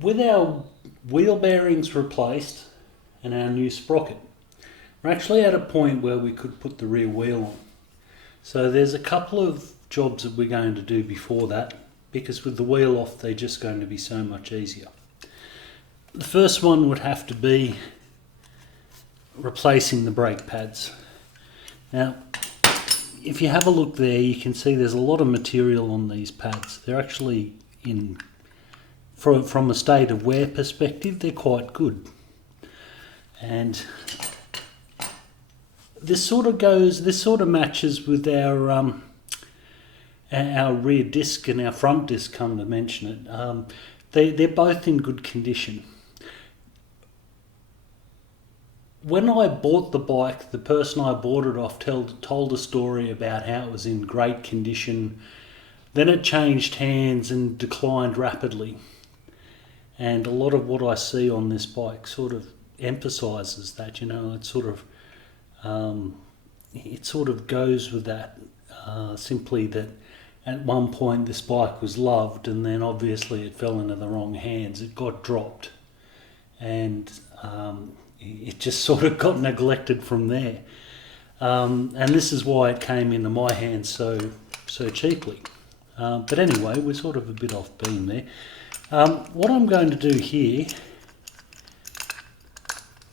with our wheel bearings replaced and our new sprocket, we're actually at a point where we could put the rear wheel on. So there's a couple of jobs that we're going to do before that, because with the wheel off they're just going to be so much easier. The first one would have to be replacing the brake pads. Now, if you have a look there, you can see there's a lot of material on these pads. They're actually from a state of wear perspective, they're quite good. And this sort of matches with our rear disc and our front disc, come to mention it. They're both in good condition. When I bought the bike, the person I bought it off told a story about how it was in great condition. Then it changed hands and declined rapidly. And a lot of what I see on this bike sort of emphasises that, it sort of goes with that, simply that at one point this bike was loved, and then obviously it fell into the wrong hands. It got dropped, and it just sort of got neglected from there. And this is why it came into my hands so cheaply. But anyway, we're sort of a bit off beam there. What I'm going to do here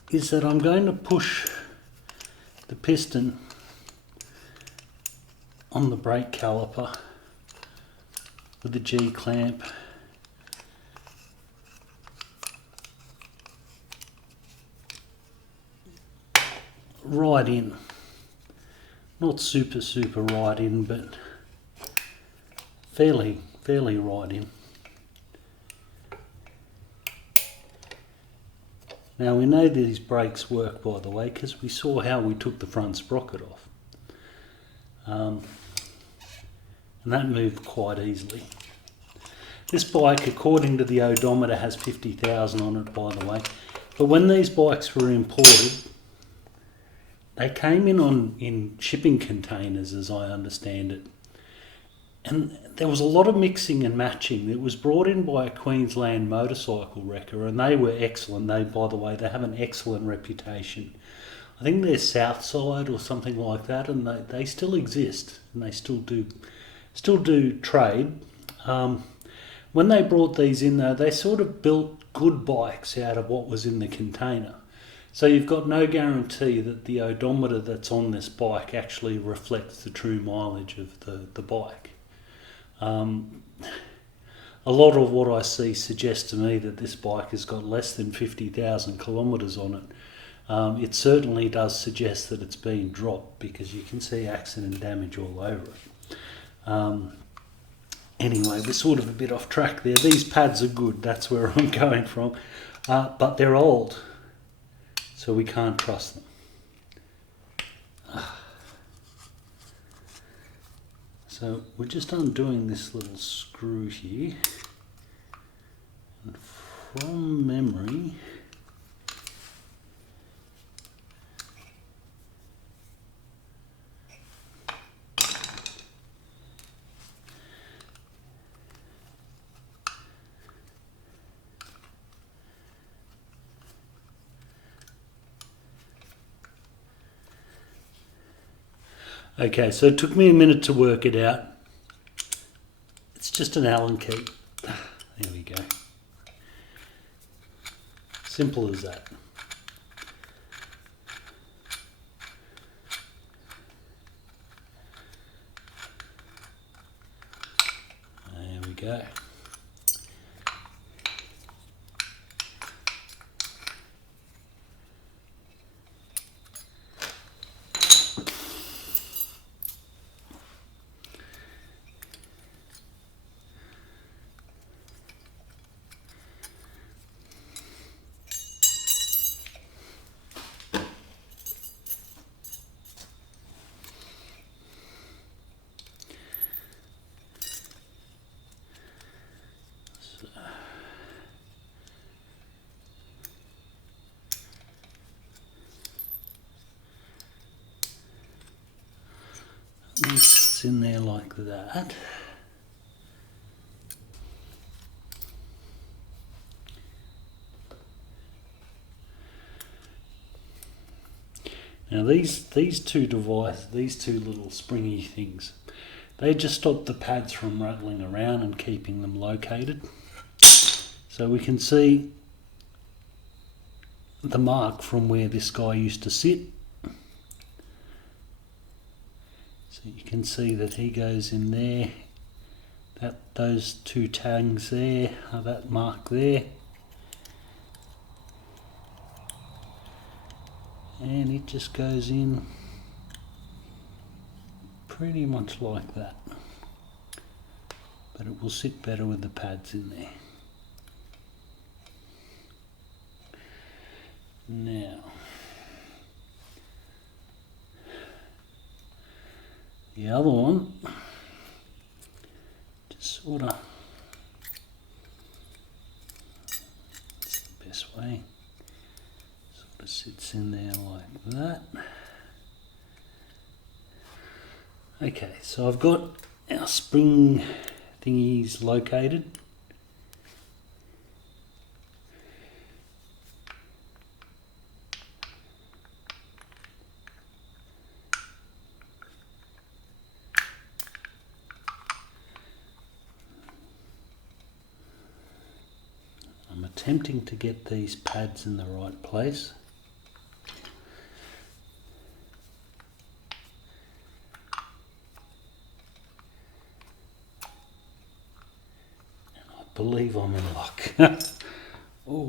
is that I'm going to push the piston on the brake caliper with the G-clamp right in. Not super right in, but fairly right in. Now we know these brakes work, by the way, because we saw how we took the front sprocket off. And that moved quite easily. This bike, according to the odometer, has 50,000 on it, by the way. But when these bikes were imported, they came in shipping containers, as I understand it. And there was a lot of mixing and matching. It was brought in by a Queensland motorcycle wrecker, and they were excellent. By the way, they have an excellent reputation. I think they're Southside or something like that, and they still exist, and they still do trade. When they brought these in, though, they sort of built good bikes out of what was in the container. So you've got no guarantee that the odometer that's on this bike actually reflects the true mileage of the bike. A lot of what I see suggests to me that this bike has got less than 50,000 kilometres on it. It certainly does suggest that it's been dropped, because you can see accident damage all over it. Anyway, we're sort of a bit off track there. These pads are good, that's where I'm going from, but they're old, so we can't trust them. So we're just undoing this little screw here, and from memory, okay, so it took me a minute to work it out. It's just an Allen key. There we go. Simple as that. There we go. This sits in there like that. Now these two little springy things, they just stop the pads from rattling around and keeping them located. So we can see the mark from where this guy used to sit. So you can see that he goes in there. Those two tangs there are that mark there. And it just goes in pretty much like that. But it will sit better with the pads in there. Now, the other one, just sort of, that's the best way, sort of sits in there like that. Okay, so I've got our spring thingies located. I'm attempting to get these pads in the right place. Believe I'm in luck. Oh.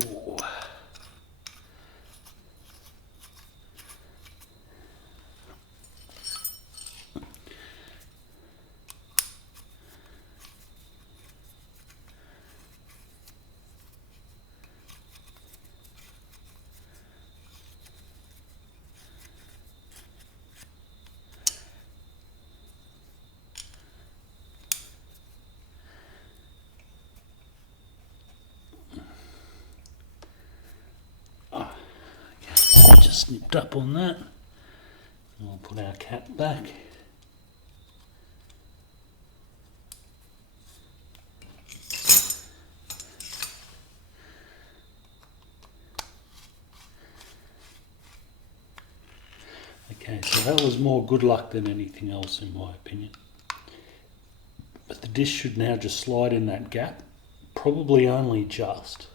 Just snipped up on that. And we'll put our cap back. Okay, so that was more good luck than anything else in my opinion. But the disc should now just slide in that gap, probably only just.